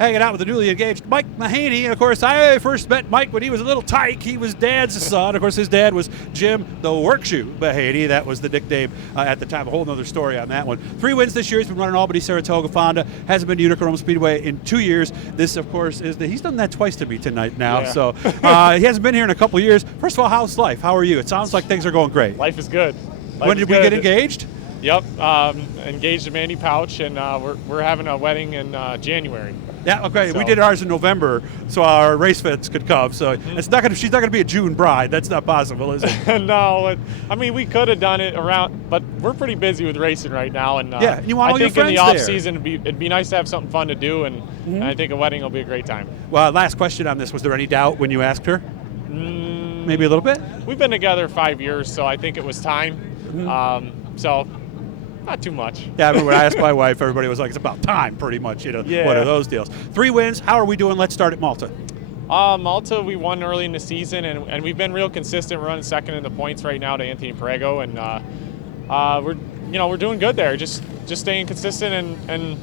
hanging out with the newly engaged Mike Mahaney. And, of course, I first met Mike when he was a little tyke. He was Dad's son. Of course, his dad was Jim the Workshoe Mahaney. That was the nickname at the time. A whole other story on that one. 3 wins this year. He's been running Albany, Saratoga, Fonda. Hasn't been to Utica Rome Speedway in 2 years. This, of course, is he's done that twice to me tonight now. Yeah. So he hasn't been here in a couple of years. First of all, how's life? How are you? It sounds like things are going great. Life is good. When did we get engaged? Yep, engaged to Mandy Pouch, and we're having a wedding in January. Yeah, okay. So. We did ours in November, so our race fans could come. So she's not going to be a June bride. That's not possible, is it? No, I mean we could have done it around, but we're pretty busy with racing right now, and yeah, you want all I think your in the friends off season it'd be nice to have something fun to do, and I think a wedding will be a great time. Well, last question on this: was there any doubt when you asked her? Maybe a little bit. We've been together 5 years, so I think it was time. So. Not too much. Yeah, I mean, when I asked my wife, everybody was like, it's about time, pretty much, you know, yeah. One of those deals. 3 wins. How are we doing? Let's start at Malta. Malta, we won early in the season, and we've been real consistent. We're running second in the points right now to Anthony Perego, and we're doing good there. Just staying consistent and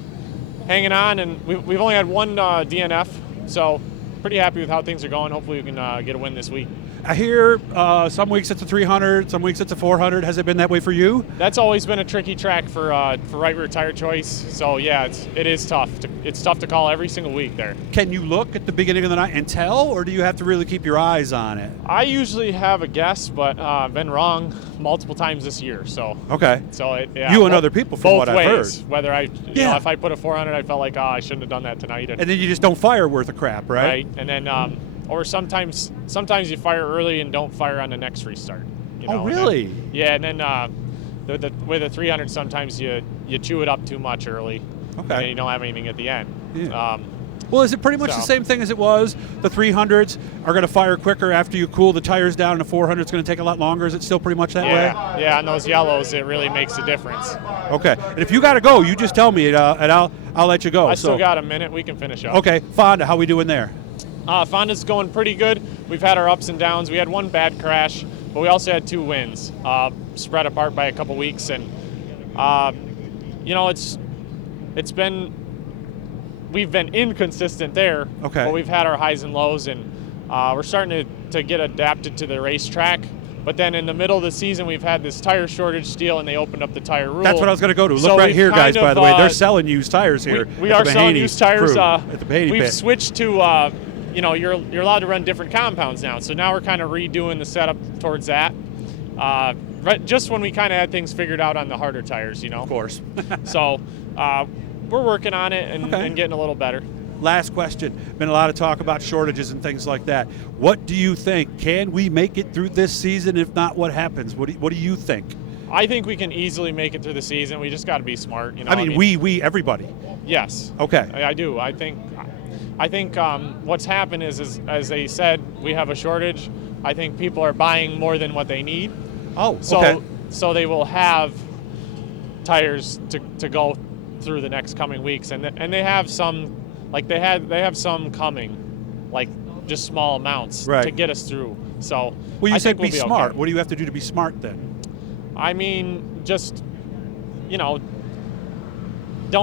hanging on, and we've only had one DNF, so pretty happy with how things are going. Hopefully we can get a win this week. I hear some weeks it's a 300, some weeks it's a 400. Has it been that way for you? That's always been a tricky track for right rear tire choice. So yeah, it is tough. It's tough to call every single week there. Can you look at the beginning of the night and tell, or do you have to really keep your eyes on it? I usually have a guess, but I've been wrong multiple times this year. So okay. So you and other people, from what I've heard. Whether if I put a 400, I felt like I shouldn't have done that tonight. And then you just don't fire worth a crap, right? Right, and then. Or sometimes you fire early and don't fire on the next restart. You know? Oh, really? And then with a 300, sometimes you chew it up too much early. Okay. And you don't have anything at the end. Yeah. Well, is it pretty much the same thing as it was? The 300s are going to fire quicker after you cool the tires down, and the 400 is going to take a lot longer. Is it still pretty much that way? Yeah, on those yellows, it really makes a difference. Okay. And if you got to go, you just tell me, and I'll let you go. I still got a minute. We can finish up. Okay. Fonda, how we doing there? Fonda's going pretty good. We've had our ups and downs. We had one bad crash, but we also had 2 wins, spread apart by a couple weeks. And we've been inconsistent there. Okay. But we've had our highs and lows, and we're starting to get adapted to the racetrack. But then in the middle of the season, we've had this tire shortage deal, and they opened up the tire rule. That's what I was going to go to. Look right here, guys, by the way. They're selling used tires here. We are selling used tires. At the Mahaney we've pit. switched to, you're allowed to run different compounds now. So now we're kind of redoing the setup towards that. Right, just when we kind of had things figured out on the harder tires, Of course. So we're working on it and getting a little better. Last question. Been a lot of talk about shortages and things like that. What do you think? Can we make it through this season? If not, what happens? What do you think? I think we can easily make it through the season. We just got to be smart. We, everybody. Yes. Okay. I do. I think what's happened is, as they said, we have a shortage. I think people are buying more than what they need. Oh, okay. So they will have tires to go through the next coming weeks, and they have some. Like they have some coming, like just small amounts to get us through. So you said we'll be smart. Okay. What do you have to do to be smart then? I mean, just don't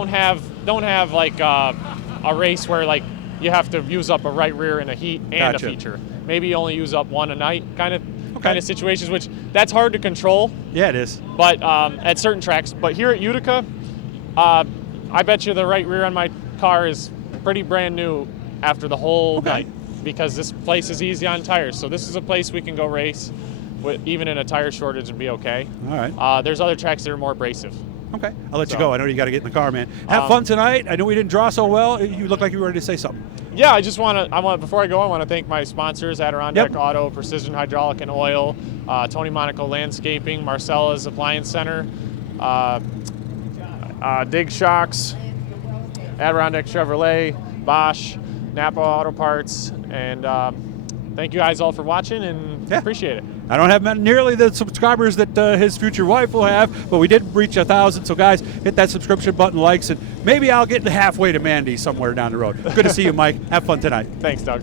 have like a race where like you have to use up a right rear in a heat and a feature. Maybe you only use up one a night, kind of situations, which that's hard to control. Yeah, it is. But at certain tracks, but here at Utica, I bet you the right rear on my car is pretty brand new after the whole night, because this place is easy on tires. So this is a place we can go race even in a tire shortage and be okay. All right. There's other tracks that are more abrasive. Okay. I'll let you go. I know you got to get in the car, man. Have fun tonight. I know we didn't draw so well. You look like you were ready to say something. Yeah, before I go, I want to thank my sponsors, Adirondack Auto, Precision Hydraulic and Oil, Tony Monaco Landscaping, Marcella's Appliance Center, Dig Shocks, Adirondack Chevrolet, Bosch, Napa Auto Parts, and thank you guys all for watching, and appreciate it. I don't have nearly the subscribers that his future wife will have, but we did reach 1,000. So, guys, hit that subscription button, likes, and maybe I'll get halfway to Mandy somewhere down the road. Good to see you, Mike. Have fun tonight. Thanks, Doug.